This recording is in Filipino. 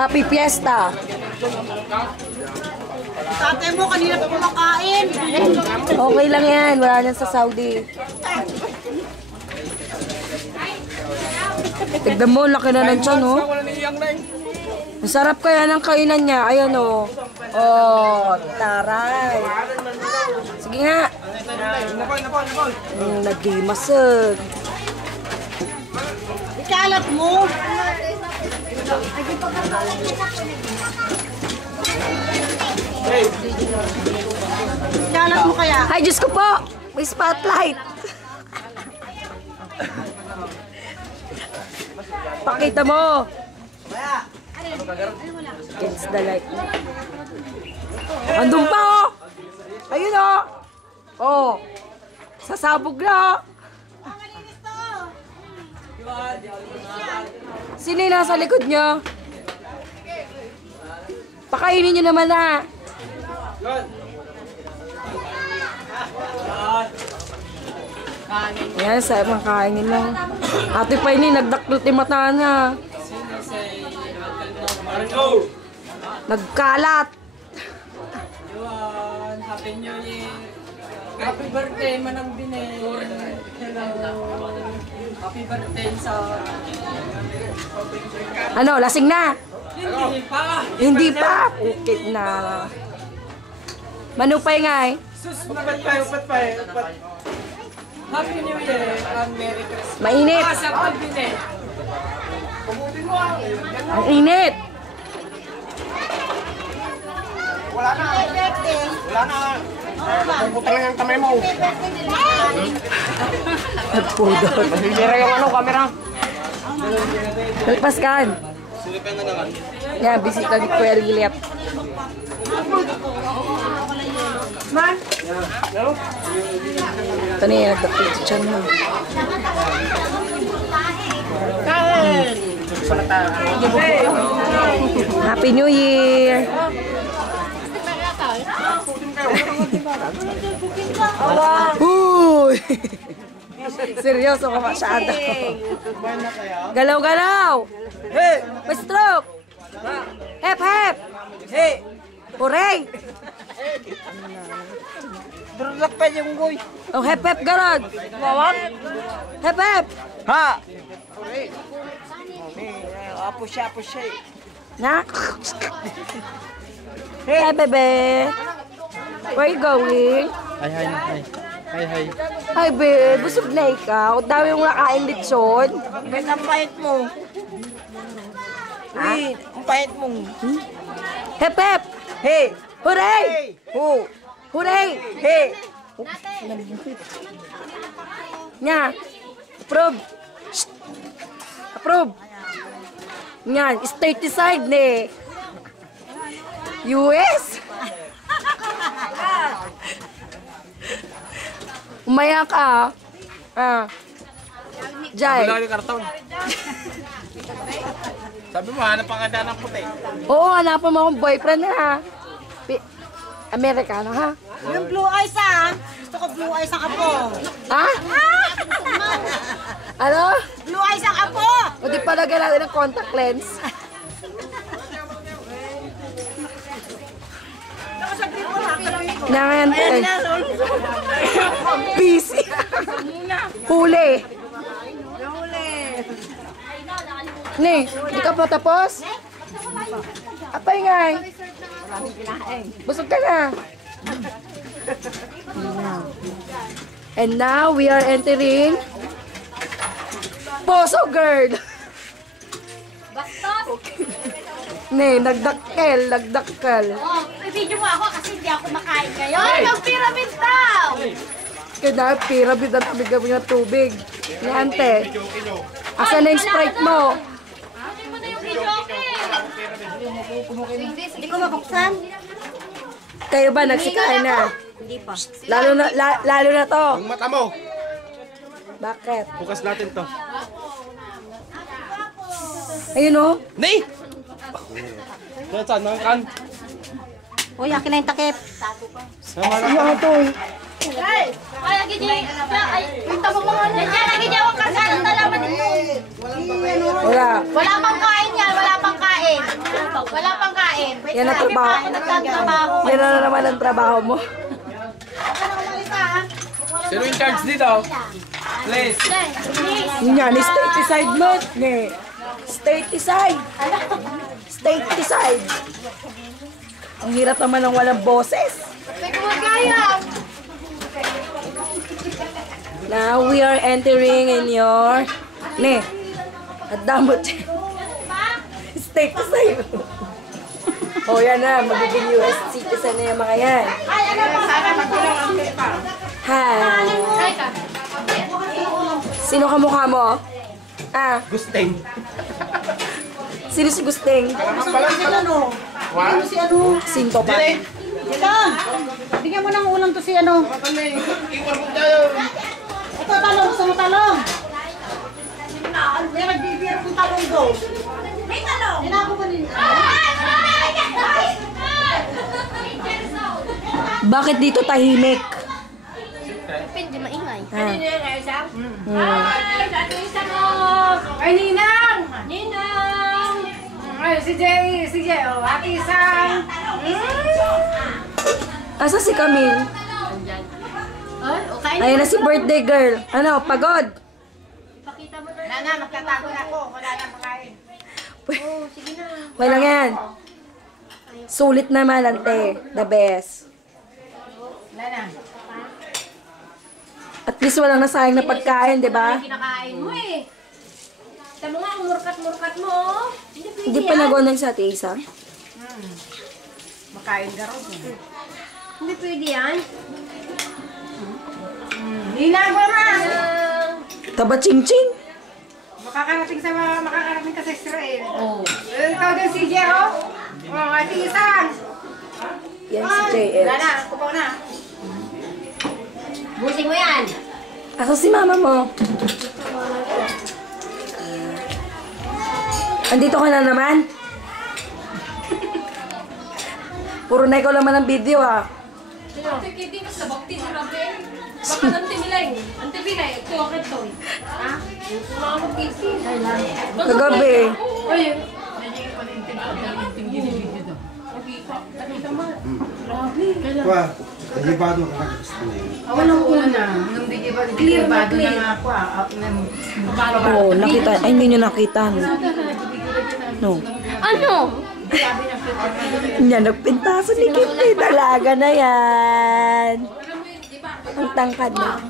Happy Fiesta. Tatay mo, kanina pa kumakain. Okay lang yan. Wala nang sa Saudi. Tignan mo, laki na ng tiyan, oh. Masarap kaya ng kainan niya. Ayan, oh. Oh, taray. Sige nga. Nag-imasag. Ikalat mo. Ikalat mo kaya. Ay, Diyos ko po. May spotlight. Pakita mo. It's the light. Andun pa, oh. Ayun, oh. Oh. Sasabog na. Sino yung nasa likod nyo? Pakainin nyo naman, ha. Ayan, sa mga kainin lang. Ate pa ini, nagdaklot yung mata niya. Nagkalat. Happy New Year. Happy birthday, Manang Bine. Hello. Happy birthday sa... Ano, lasing na? Hindi pa. Hindi pa. Ukit na. Manupay nga eh. Upat pa. Happy New Year and Merry Christmas. Mainit. Sa Bine. Ang init. Wala na. Pupunta lang ang kamay mo. Nagpudot. Masisira yung ano, camera. Talpaskan. Yan, bisita ni Kuya Liliap. Man? Ito na yung nagdapit sa tiyan mo. Happy New Year! Uy! Seryoso ka masyado. Galaw-galaw! Hey! May stroke! Hep, hep! Hey! Hooray! Durulak pa yung goy. Oh, hep, hep, garod! Mawag? Hep, hep! Ha! Apos siya. Na? Hey, bebe! Where you going? Hi. Hi, babe. Busog na ikaw. Dami yung nakain lechon. Ba't ang pahit mo? Uy, ang pahit mo. Hep, hep! Hey! Hooray! Who? Hooray! Hey! Nya! Approve! Shh. Approve! Nya, state decide ne. US? Umaya ka. Jai. Wala yung karton. Sabi mo, hanap ang ganda ng puti. Oo, hanapan mo akong boyfriend ha. Amerikano ha? Yung blue eyes ah. Gusto ko blue eyes ang apo. Ha? Ano? Blue eyes ang apo. O di palagyan natin ng contact lens. Nangan. Busy. Huli. Ni, di ka pa tapos? Apay nga. Busog ka na. And now we are entering Poso Girl. Ne, nagdakkel. Oh, i-video mo ako kasi hindi ako makain ngayon. Mag-pyramid daw! Kaya na, pyramid at bigyan mo ng tubig. Ni ante. Asan na yung Sprite mo? Hindi mo na yung video, okay? Hindi ko mabuksan. Kayo ba nagsikain na? Hindi pa. Lalo na to. Ang mata mo. Bakit? Bukas natin to. Ayun o. Nay! Yan saan? Kan? Uy, akin na yung takip. Ano to eh? Ay, lagi niya, ay, punta mo mga lagi niya ang kasal ng dalaman dito. Wala. Wala pang kain yan, wala pang kain. Ito. Wala pang kain. Yan ang trabaho. Nagtatrabaho. Yan na naman ang trabaho mo. Sino in charge dito? Please. Yan, state decide mo. Ne. State decide. State decide. Ang hirap naman ng walang boses. Now we are entering in your ne. At damot. State decide. Oh, yan na. Magiging US citizen na yung mga yan. Hi. Sino kamukha mo? Ah, Gusting. sino si Gusting? Sinto pa. Yan. Bigyan mo ng ulam to si ano. Ito talong, gusto mo talong? May nagbibiro kong talong do. May talong. Hinako mo din. Bakit dito tahimik? Hindi maingay. Ay, Ninang! Ninang! Ay, si Jay, oh, Ate Isang. Asa si Camille? Ay, okay. Ayun na si birthday girl. Ano, pagod? Pakita mo na. Nana, magtatago na ako. Wala nang makain. Oh, sige na. Wala lang yan. Sulit naman, ante. The best. Nana. At least walang nasayang na pagkain, di ba? Kinakain mo eh. Tama nga, murkat-murkat mo. Oh. Hindi pwede Hindi pa nagonang sa ate isa. Makain ka rin. Hindi pwede yan. Ninang, mama! Taba ching-ching. Makakarating ka sa Israel. Oo. Ito din si Jero. Oh, Ate Isang. Yan si JL. Nana, kupaw na. Busing mo yan. Ako si mama mo. Andito ka na naman? Puro na ikaw laman ng video ah. Kagabi. Wah, nagibado ka na gusto na yun. Ako nung una, nung bigibado na nga ako. Oo, nakita. Ay, hindi nyo nakita. No. Ano? Yan, nagpintaso ni Kitty. Dalaga na yan. Ang tangkad na.